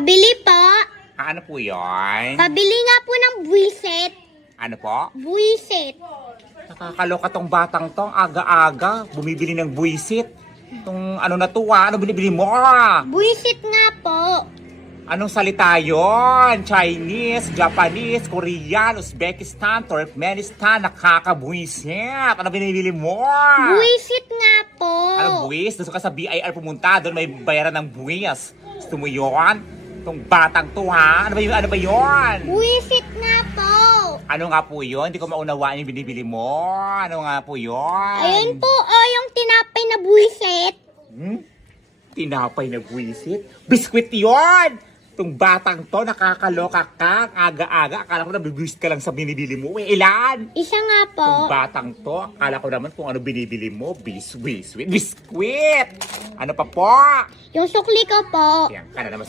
Pabili po. Ano po yun? Pabili nga po ng buwisit. Ano po? Buwisit. Nakakaloka tong batang to. Aga-aga. Bumibili ng buwisit. Tong ano na to Ano binibili mo? Buwisit nga po. Anong salita yon? Chinese, Japanese, Korean, Uzbekistan, Turkmenistan. Nakakabuwisit. Ano binibili mo? Buwisit nga po. Ano buwis? Gusto ka sa BIR pumunta. Doon may bayaran ng buwis. Gusto mo yun? Tong batang to Ano ba yun? Ano ba yun? Buwisit nga po. Ano nga po yun? Hindi ko maunawaan yung binibili mo. Ano nga po yun? Ayun po, yung tinapay na buwisit. Tinapay na buwisit? Biskwit yun! Itong batang to, nakakaloka ka. Aga-aga, akala ko na bibwisit ka lang sa binibili mo. Ilan? Isa nga po. Itong batang to, akala ko naman kung ano binibili mo. Biskwit! Ano pa po? Yung sukli ko po. Yan ka na naman si